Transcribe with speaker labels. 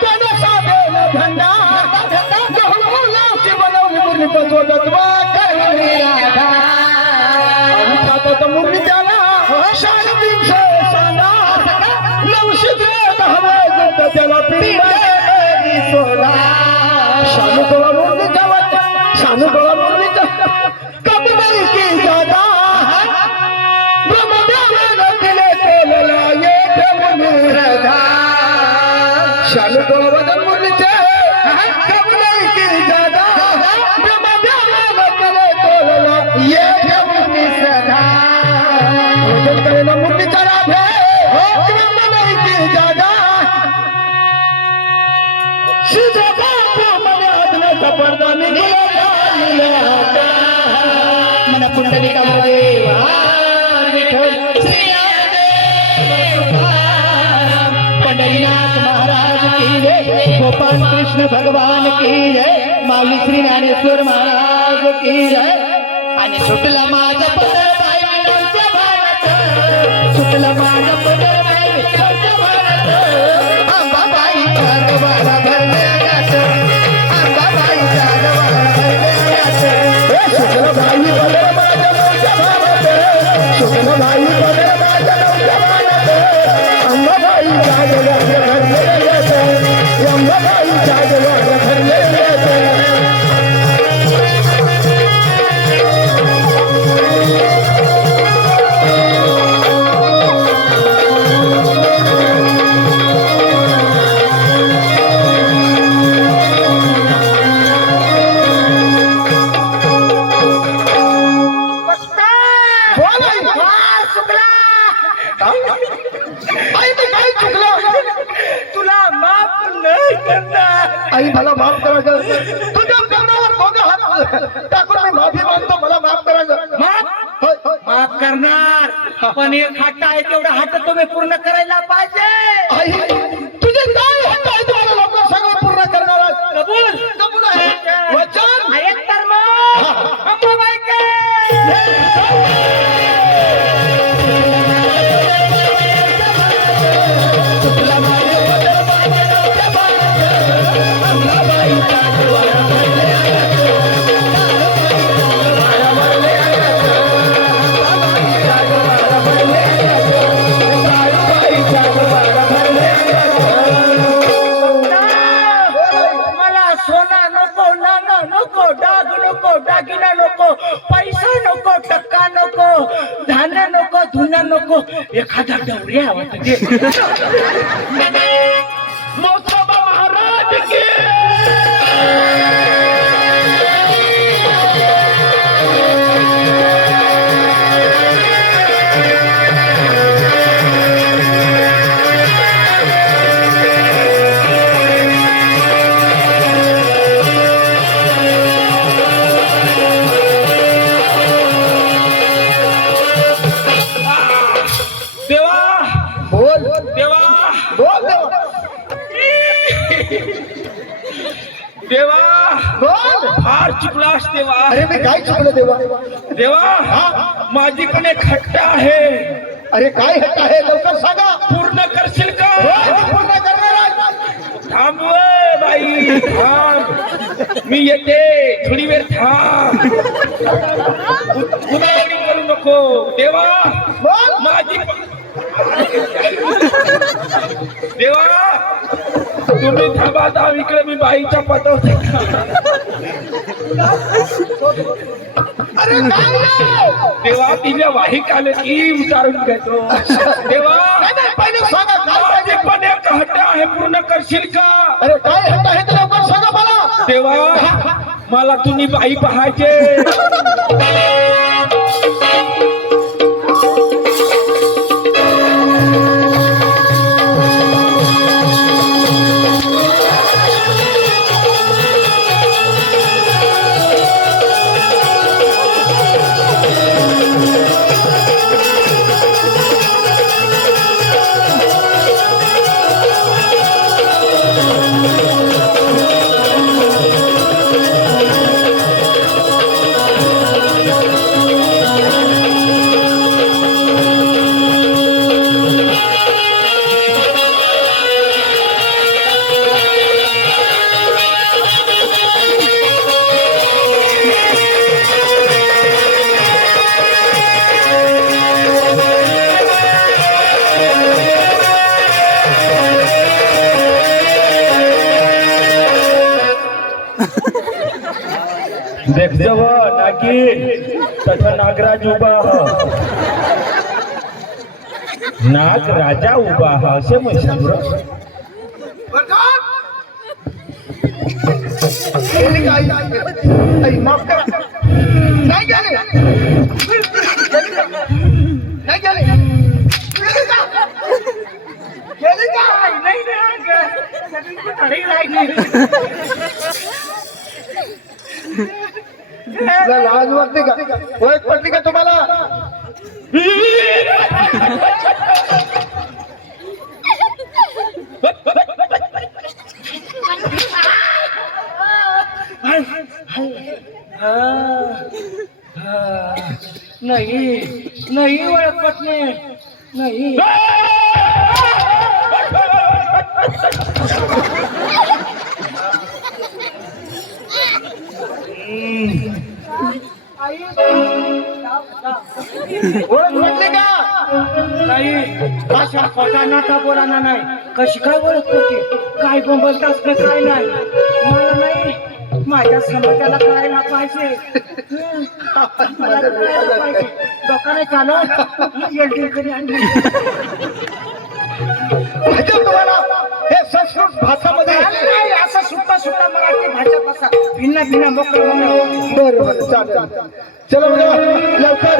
Speaker 1: Cadê Shanu गोळा बदल मुरलीचे कबूल की दादा ब्रह्मदेवानं दिले केलेला एक मुरधा वज़न करेला मुरलीचा राधे कबूल की दादा शिजा बापू मला आदनाचा पडदा निघाला मन पुंडलिका देवा विठ्ठल श्री महाराज की जय. गोपाल कृष्ण भगवान की जय. माऊली श्री ज्ञानेश्वर महाराज की जय. आणि सुटला माझा पदर पाय सुटला माझा मला माफ करायचं तुझ्या कानावर दोघं हात टाकून मी माफी मागतो मला माफ करायचं.
Speaker 2: माफ?
Speaker 1: होय, होय.
Speaker 2: माफ करणार. पण एक हट्ट आहे तेवढा हट्ट तुम्ही पूर्ण करायला पाहिजे.
Speaker 1: आई
Speaker 2: दागिना नको पैसा नको टक्का नको धान्य नको धुना नको एखादा डवऱ्या हवा
Speaker 1: मोसोबा महाराज की
Speaker 2: देवा
Speaker 1: बोल।
Speaker 2: फार चुकलास देवा।
Speaker 1: अरे मी काय चुकलं देवा।
Speaker 2: देवा माझी पण एक हट्ट आहे।
Speaker 1: अरे काय हक्क आहे लवकर सांगा।
Speaker 2: पूर्ण करशील का?
Speaker 1: पूर्ण करणार आहे.
Speaker 2: थांब बाई थांब। मी येते थोडी वेळ थांब। उदावडी करू नको। देवा
Speaker 1: बोल।
Speaker 2: माझी देवा तुम्ही थांबा आता इकडे मी बाईच्या
Speaker 1: नाही.
Speaker 2: देवा तिच्या वाहिक आले की विचारून घेतो देवा
Speaker 1: पहिले सांगा
Speaker 2: माझे? पण एक हट्ट आहे पूर्ण करशील का?
Speaker 1: अरे काय आहे लवकर सांगा मला.
Speaker 2: देवा मला तुम्ही बाई पाहायचे.
Speaker 3: देखजो व नागी तसं नागराज उभा ह नाग राजा उभा हा असे म्हणशील
Speaker 1: माफ़ करा नाही गेली? नाही गेली गेली का? गेली का?
Speaker 2: नाही ना सगळी धडे राहिली
Speaker 1: तुला लाज वाटते का ओळख पटली का तुम्हाला?
Speaker 2: हा, हा. नाही नाही ओळखत नाही. नाही.
Speaker 1: ओळख पटली का?
Speaker 2: नाही अशा खोटा नाटा बोलाना नाही. कशी काय ओळख होती? काय बोलतास का काय नाही? मला नाही. माझ्या समाजाला पाहिजे. मला करायला पाहिजे चालत. आणली?
Speaker 1: म्हणजे तुम्हाला हे संस्कृत भाषामध्ये
Speaker 2: असं सुट्टा मराठी भाषा कसा? भिन्न भिन्न मोकळं
Speaker 1: बरं चला लवकर.